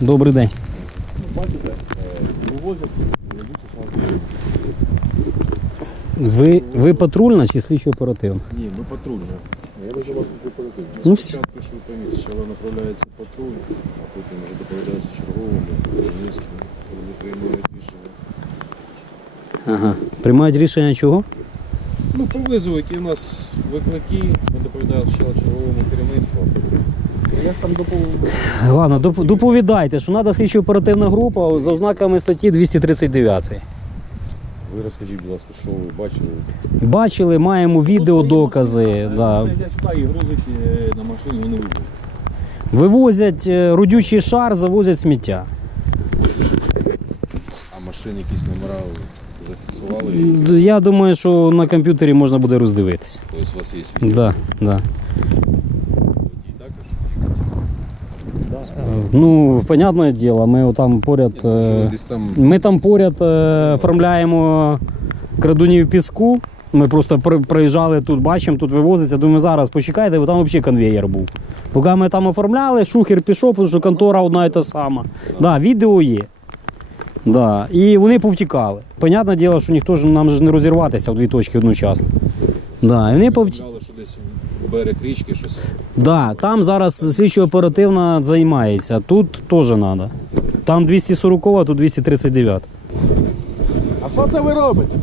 Добрий день. Бачите, вивозять. Ви, ви патрульна чи слідчо оперативна? Ні, ми патрульні. Я дуже вас перекрив. Ну, Спочатку пишу по місці, що направляється патруль, а потім вже доповідається черговому місту, коли приймають рішення. Ага. Приймають рішення чого? Ну, по визову, які у нас виклики, ми доповідаємо спочатку черговому керівництву. Я доповідаю. Ладно, доп- доповідайте, що треба слідчо оперативна група за ознаками статті 239. Ви розкажіть, будь ласка, що ви бачили? Бачили, маємо відеодокази. Да. Йде сюди і грузить е, на вони. Вивозять е, родючий шар, завозять сміття. А машини якісь номера зафіксували? Я думаю, що на комп'ютері можна буде роздивитися. Тобто у вас є свій Да, да. водій також? Ну, понятне діло, ми там поряд. Що е, Ми там поряд е, оформляємо крадунів піску. Ми просто проїжджали тут, бачимо, тут вивозиться. Думаю, зараз почекайте, бо там взагалі конвеєр був. Поки ми там оформляли, шухер пішов, тому що контора одна і та сама. Да, відео є. Да. І вони повтікали. Понятне діло, що ніхто ж нам ж не розірватися в дві точки одночасно. Да, і вони повті... Казали, що десь в берег річки щось. да, там зараз слідчо оперативно займається. Тут теж треба. Там 240, а тут 239. А що це ви робите?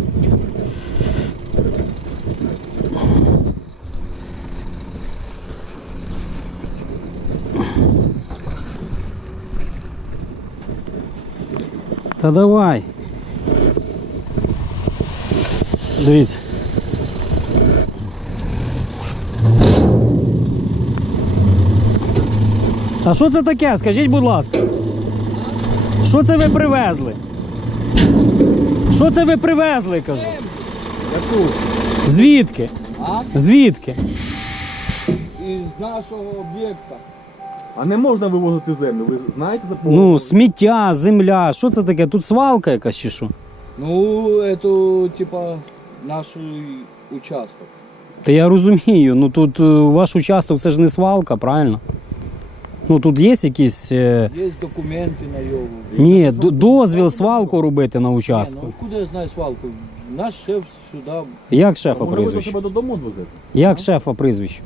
Та давай. Дивіться. А що це таке? Скажіть, будь ласка. Що це ви привезли? Що це ви привезли, кажу? Яку? Звідки? А? Звідки? Із нашого об'єкта. А не можна вивозити землю, ви знаєте за Ну, сміття, земля. Що це таке? Тут свалка якась чи що? Ну, это типа наш участок. Та я розумію, ну тут е, ваш участок це ж не свалка, правильно? Ну тут є якісь. е, Є документи на його. Ні, д- дозвіл свалку робити на участку. ну откуда я знаю свалку? Наш шеф сюди. Як шефа Може, ви до прізвище? себе додому відвезете? Як шефа прізвище?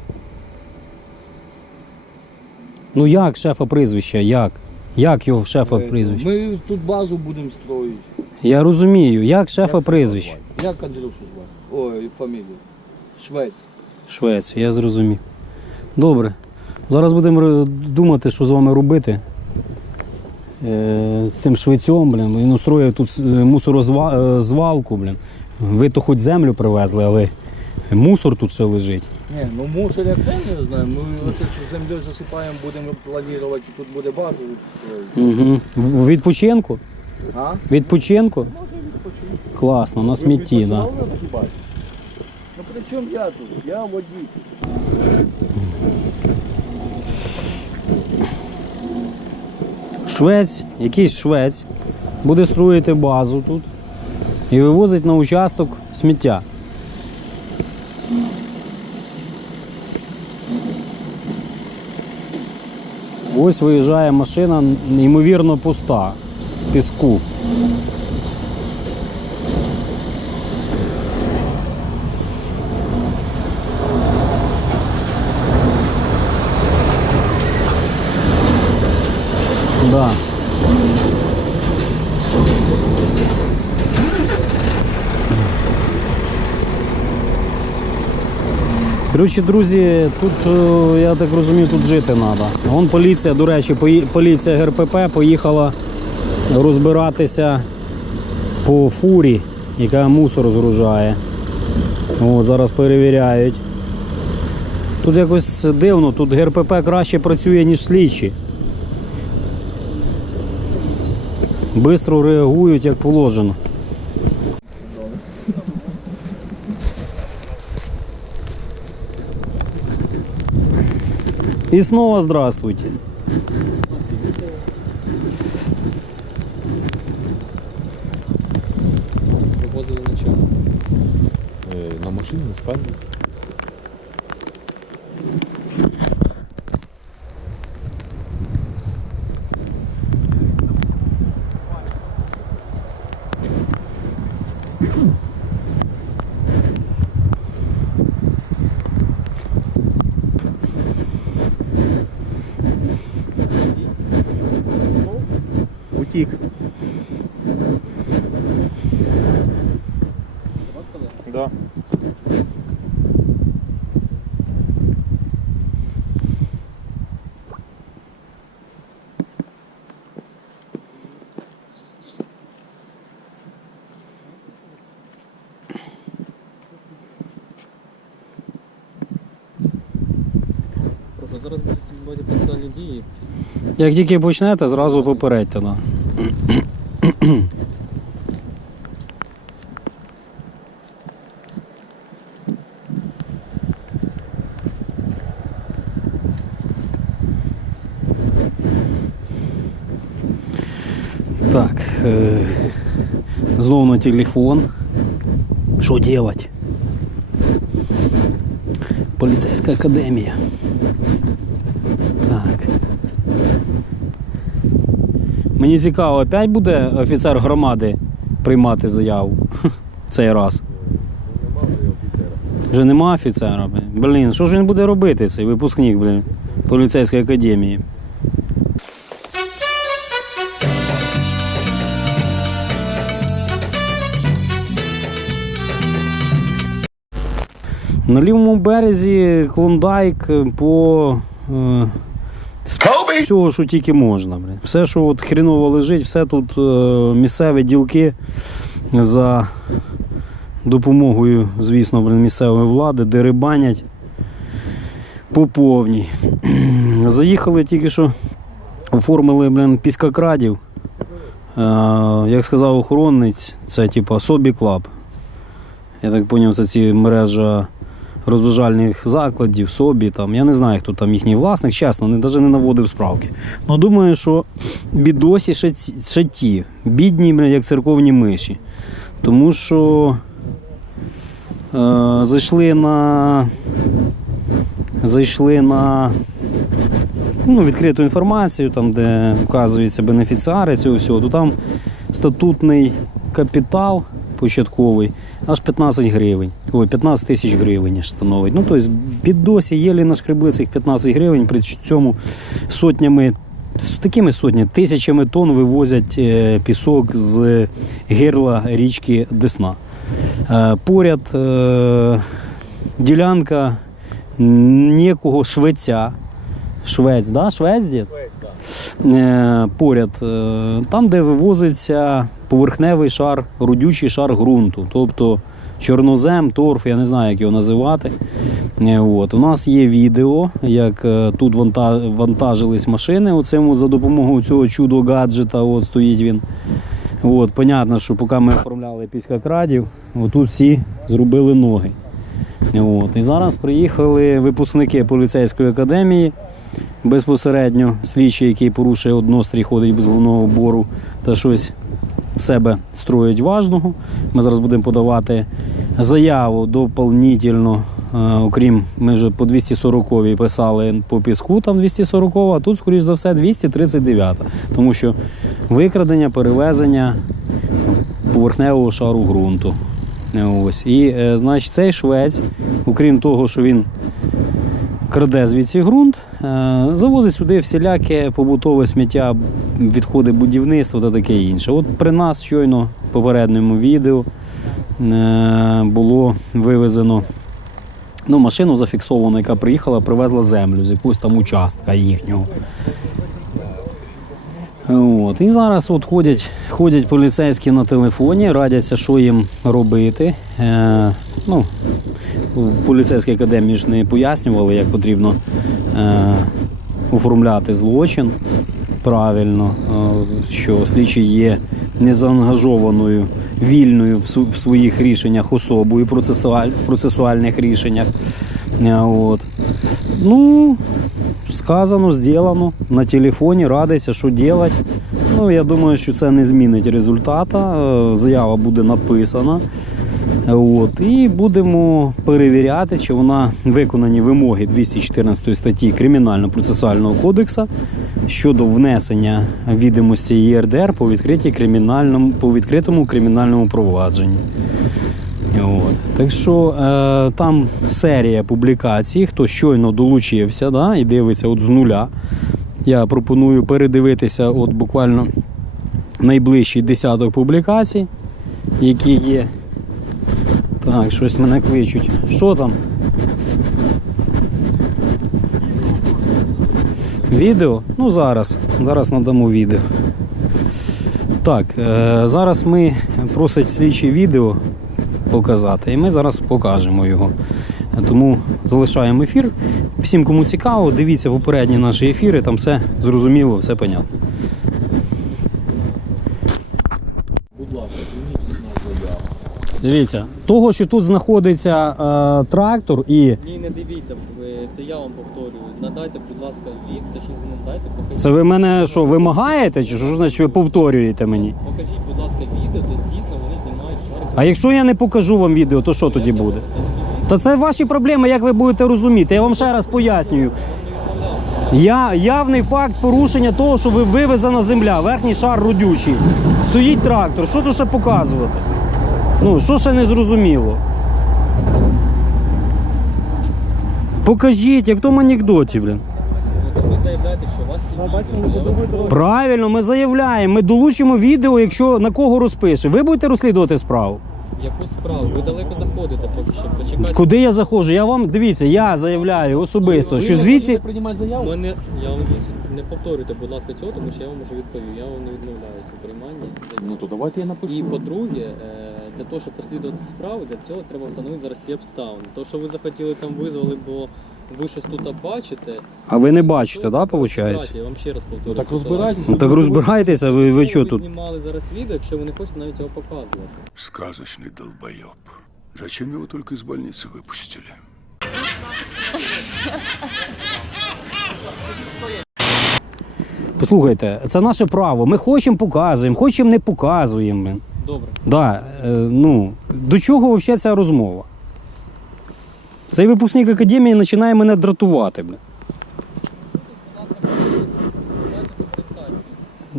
Ну як шефа прізвище? Як? Як його шефа Е, прізвище? Ми тут базу будемо строїти. Я розумію, як шефа прізвище? Як Андрюшу звати? Ой, фамілію. Швець. Швець, я зрозумів. Добре. Зараз будемо думати, що з вами робити. Е, з цим швецьом, блін. Він устроїв тут е, мусорозвалку, блін. Ви то хоч землю привезли, але мусор тут ще лежить. Ні, ну мусор як те не знаю. Ми оце що землею засипаємо, будемо планувати, тут буде відстроїти. Угу. В відпочинку? А? Відпочинку? Може відпочинку. Класно, на смітті. Да. Ну при чому я тут? Я водій. Швець, якийсь швець, буде строїти базу тут і вивозить на участок сміття. Ось виїжджає машина, неймовірно пуста з піску. Да. Коротше, друзі, тут, е, я так розумію, тут жити треба. Вон поліція, до речі, поліція ГРПП поїхала розбиратися по фурі, яка мусор згружає. От, зараз перевіряють. Тут якось дивно, тут ГРПП краще працює, ніж слідчі. Бистро реагують як положено. И снова здравствуйте. Вивозили на чому? На машині, на спальні. Утік. Да. Прошу, зараз будуть відбувати дії. Як тільки почнете, зразу попередьте. Так, е, знову на телефон. Що делать? Поліцейська академія. Так. Мені цікаво, опять буде офіцер громади приймати заяву цей раз. Вже нема офіцера. Блін, що ж він буде робити, цей випускник, блін, поліцейської академії? На лівому березі клондайк по е, всього, що тільки можна. Блін. Все, що от хріново лежить, все тут е, місцеві ділки за допомогою, звісно, блін, місцевої влади дерибанять по повній. Заїхали тільки що, оформили блін, піскокрадів. Е, як сказав охоронець, це типа Собі Клаб. Я так зрозумів, це ці мережа розважальних закладів, собі. Там. Я не знаю, хто там їхній власник, чесно, не, навіть не наводив справки. Ну, думаю, що бідосі ще, ще ті, бідні, як церковні миші. Тому що е, зайшли на. Зайшли на ну, відкриту інформацію, там, де вказуються бенефіціари цього всього, то там статутний капітал початковий аж 15 гривень. Ой, 15 тисяч гривень становить. Ну, тобто, бідосі єлі нашкребли цих 15 гривень, при цьому сотнями, з такими сотнями, тисячами тонн вивозять е, пісок з гирла річки Десна. Е, поряд е, ділянка ніякого швеця. Швець, да? Швець дід? Е, поряд, е, там, де вивозиться поверхневий шар, родючий шар ґрунту, тобто чорнозем, торф, я не знаю, як його називати. Е, От. У нас є відео, як тут вантажились машини оцим, за допомогою цього чудо гаджета, от стоїть він. От, понятно, що поки ми оформляли піскокрадів, отут всі зробили ноги. От. І зараз приїхали випускники поліцейської академії безпосередньо слідчий, який порушує однострій, ходить без головного бору та щось себе строїть важного. Ми зараз будемо подавати заяву доповнительно. е, Окрім, ми вже по 240-й писали по піску, там 240, а тут, скоріш за все, 239. Тому що викрадення, перевезення поверхневого шару ґрунту. Ось. І, е, значить, цей швець, окрім того, що він краде звідси ґрунт, е, завозить сюди всіляке побутове сміття, відходи будівництва та таке інше. От при нас щойно в попередньому відео е, було вивезено ну, машину зафіксовану, яка приїхала, привезла землю з якогось там участка їхнього. От. І зараз от ходять, ходять поліцейські на телефоні, радяться, що їм робити. Е, ну, в поліцейській академії ж не пояснювали, як потрібно е, оформляти злочин правильно, е, що слідчий є незаангажованою, вільною в, своїх рішеннях особою, процесуаль, процесуальних рішеннях. Е, От. Ну, сказано, зроблено. На телефоні радиться, що робити. Ну, я думаю, що це не змінить результата. Е, Заява буде написана. От, і будемо перевіряти, чи вона виконані вимоги 214 статті Кримінально-процесуального кодексу щодо внесення відомості ЄРДР по, кримінальному, по відкритому кримінальному провадженні. От. Так що е, там серія публікацій, хто щойно долучився да, і дивиться от з нуля. Я пропоную передивитися от буквально найближчий десяток публікацій, які є. Так, щось мене кличуть. Що там? Відео? Ну зараз. Зараз надамо відео. Так, е, зараз ми просить слідчі відео показати, і ми зараз покажемо його. Тому залишаємо ефір. Всім, кому цікаво, дивіться попередні наші ефіри, там все зрозуміло, все понятно. Будь ласка, прийміть від нас заяву. Дивіться, того, що тут знаходиться е, трактор і. Ні, не дивіться, це я вам повторюю. Надайте, будь ласка, від, точніше не дайте, покажіть. Це ви мене що, вимагаєте? Чи що значить ви повторюєте мені? Покажіть, будь ласка, відео, де дійсно вони знімають шар. А якщо я не покажу вам відео, то що тоді буде? Та це ваші проблеми, як ви будете розуміти. Я вам ще раз пояснюю. Я, явний факт порушення того, що ви вивезена земля, верхній шар родючий. Стоїть трактор. Що тут ще показувати? Ну, що ще не зрозуміло? Покажіть, як в тому анекдоті, блін. Ви заявляєте, що у вас є відео. Я вас Правильно, ми заявляємо, ми долучимо відео, якщо на кого розпише. Ви будете розслідувати справу. Яку справу? Ви далеко заходите поки що. Почекайте. Куди я заходжу? Я вам дивіться, я заявляю особисто, що Ви звідси. приймати заяву? Мене, я вам не повторюйте, будь ласка, цього, тому що я вам вже відповів. Я вам не відмовляюся у прийманні. Ну то давайте я напишу. І по-друге, е, для того, щоб розслідувати справу, для цього треба встановити зараз всі обставини. То, що ви захотіли там визвали, бо ви щось тут бачите. А ви не бачите, так, да, виходить? Давайте, Я вам ще раз повторю. Ну так ситуацію. розбирайтеся. Ну так розбирайтеся, ви, ви що Ви тут? знімали зараз відео, якщо ви не хочете навіть його показувати. Сказочный долбоеб. Зачем его только из больницы выпустили? Послухайте, це наше право. Ми хочемо показуємо, хочемо не показуємо. Добре. Да, е, ну, до чого взагалі ця розмова? Цей випускник академії починає мене дратувати. Блін.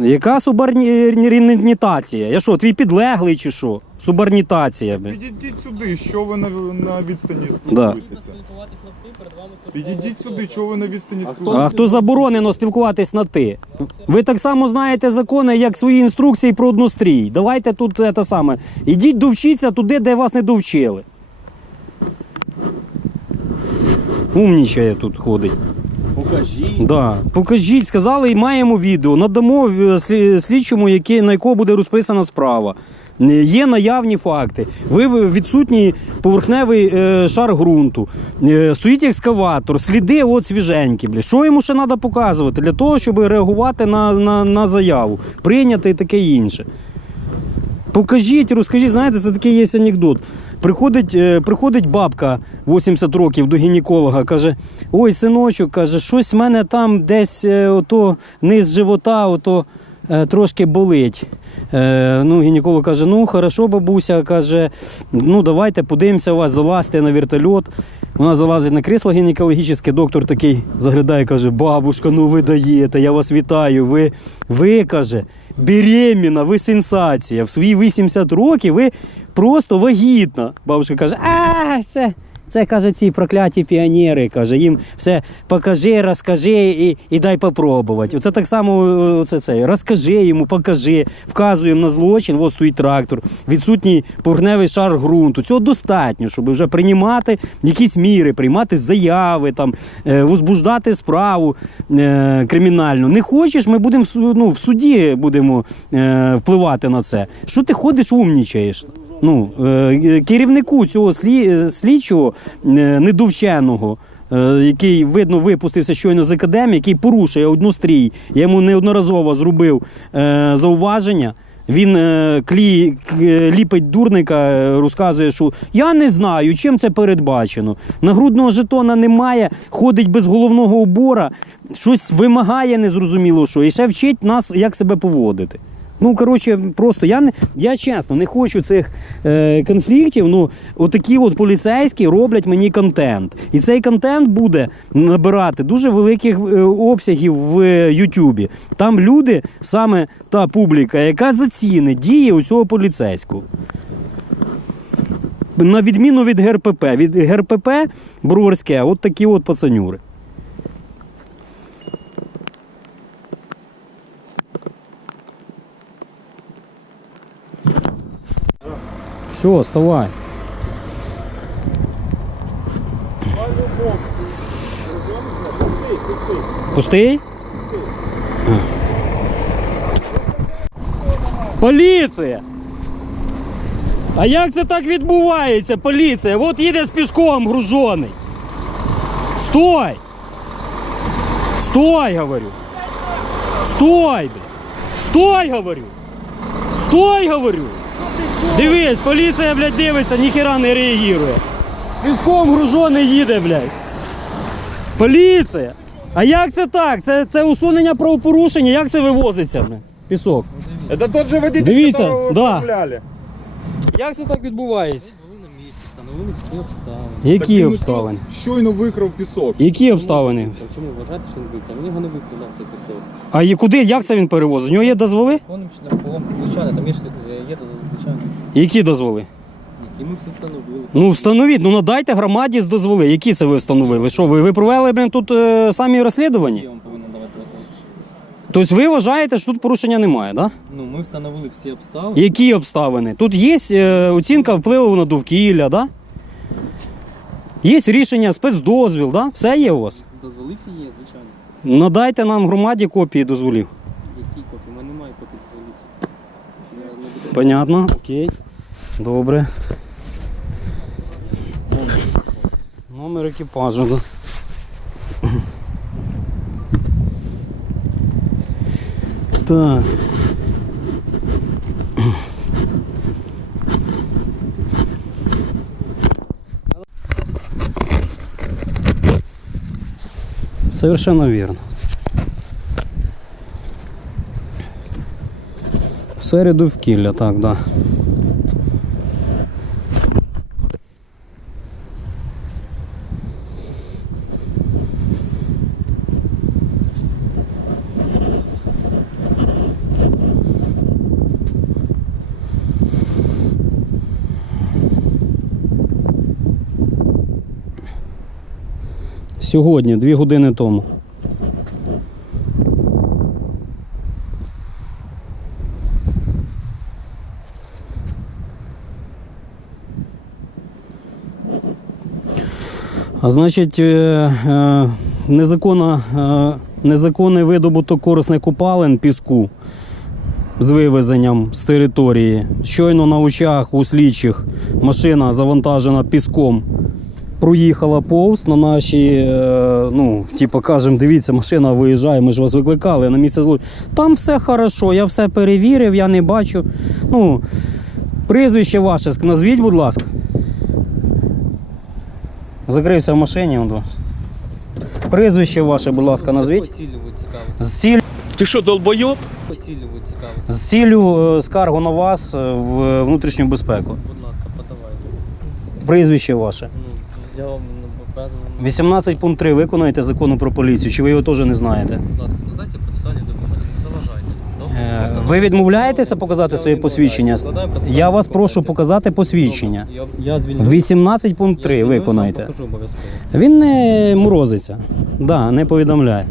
Яка суборнітація? Я що, твій підлеглий чи що? Суборнітація. блін. Підійдіть сюди, що ви на, на відстані спілкуєтеся. Підійдіть сюди, чого ви на відстані спілкуєтеся. А хто заборонено спілкуватись на ти? Ви так само знаєте закони, як свої інструкції про однострій. Давайте тут те саме. Ідіть довчіться туди, де вас не довчили. Умнічає тут ходить. Покажіть. Да. Покажіть, сказали, і маємо відео. Надамо е, слідчому, який, на якого буде розписана справа. Е, Є наявні факти. Ви відсутній поверхневий е, шар ґрунту. Е, стоїть екскаватор, сліди от свіженькі. Бля. Що йому ще треба показувати для того, щоб реагувати на, на, на заяву, прийняти і таке інше. Покажіть, розкажіть, знаєте, це такий є анекдот. Приходить, е, приходить бабка 80 років до гінеколога, каже: Ой, синочок, каже, щось в мене там десь е, ото низ живота, ото е, трошки болить. Ну, гінеколог каже: ну, хорошо, бабуся, каже, ну давайте подивимося вас, залазьте на вертольот. Вона залазить на крісло гінекологічне, доктор такий заглядає, каже: Бабушка, ну ви даєте, я вас вітаю. Ви, ви каже, беременна, ви сенсація. В свої 80 років ви просто вагітна. Бабушка каже, а це. Це каже, ці прокляті піонери. Каже, їм все покажи, розкажи і, і дай попробувати. Оце так само оце, це, розкажи йому, покажи, вказуємо на злочин, от стоїть трактор, відсутній поверхневий шар ґрунту. Цього достатньо, щоб вже приймати якісь міри, приймати заяви, там, е, возбуждати справу е, кримінальну. Не хочеш, ми будемо ну, в суді будемо е, впливати на це. Що ти ходиш, умнічаєш? Ну, е, керівнику цього слі, слідчого е, недовченого, е, який, видно, випустився щойно з академії, який порушує однострій. Я йому неодноразово зробив е, зауваження. Він е, клі, е, ліпить дурника, е, розказує, що я не знаю, чим це передбачено. Нагрудного жетона немає, ходить без головного убора, щось вимагає незрозуміло що, і ще вчить нас, як себе поводити. Ну, коротше, просто я не я чесно не хочу цих е, конфліктів. Ну, отакі от поліцейські роблять мені контент. І цей контент буде набирати дуже великих е, обсягів в Ютубі. Там люди, саме та публіка, яка зацінить дії у цього поліцейського. На відміну від ГРПП. Від ГРПП Броварське, от такі от пацанюри. Все, вставай. Пустий? А. Поліція! А як це так відбувається, поліція? От їде з піском гружений. Стой! Стой, говорю! Стой! Стой, говорю! Стой, говорю! Дивись, поліція, блядь, дивиться, ніхіра не реагує. Піском гружоний їде, блядь. Поліція! А як це так? Це, це усунення правопорушення, як це вивозиться? блядь? Пісок. Це тот же водитель, Дивіться, которого да. управляли. Як це так відбувається? Встановили всі обставини. Так Які він обставини? Щойно викрав пісок. Які обставини? А Чому вважаєте, що він викрав? Він його не викрав цей пісок. А і куди? Як це він перевозить? У нього є дозволи? Законним шляхом, звичайно, там є, ж, е, є дозволи, звичайно, Які дозволи? які ми всі встановили. Ну встановіть, ну надайте громаді з дозволи. Які це ви встановили? Що ви, ви провели блін, тут е, самі розслідування? Я вам повинен давати дозвіл. Тобто ви вважаєте, що тут порушення немає, так? Да? Ну, ми встановили всі обставини. Які обставини? Тут є е, оцінка впливу на довкілля, да? Є рішення, спецдозвіл, да? все є у вас. Дозволи всі є, звичайно. Надайте нам громаді копії дозволів. Які копії? У мене немає копій дозволів. Не Понятно, окей. Добре. Номер екіпажу. Да. Так. Совершенно верно. В сфері довкілля, так, да. Сьогодні, дві години тому. А значить, е, е, незаконна, е, незаконний видобуток корисних купалин піску з вивезенням з території. Щойно на очах у слідчих машина завантажена піском проїхала повз на наші, е, ну, типу, кажемо, дивіться, машина виїжджає, ми ж вас викликали на місце злочину. Там все хорошо, я все перевірив, я не бачу. Ну, прізвище ваше, назвіть, будь ласка. Закрився в машині. он до. Прізвище ваше, будь ласка, назвіть. З что, долбоеб? Якою ціллю з ціллю е, скаргу на вас е, в внутрішню безпеку. Будь ласка, подавайте. Прізвище ваше. Ну, показую. 18 пункт 3 виконуєте закону про поліцію, чи ви його теж не знаєте? Будь ласка, складайте процесуальні документи. Не заважайте. Е, Ви відмовляєтеся показати своє посвідчення? Я вас прошу показати посвідчення. Я, я звільню. 18 пункт 3 Я виконайте. Покажу обов'язково. Він не морозиться. Да, не повідомляє.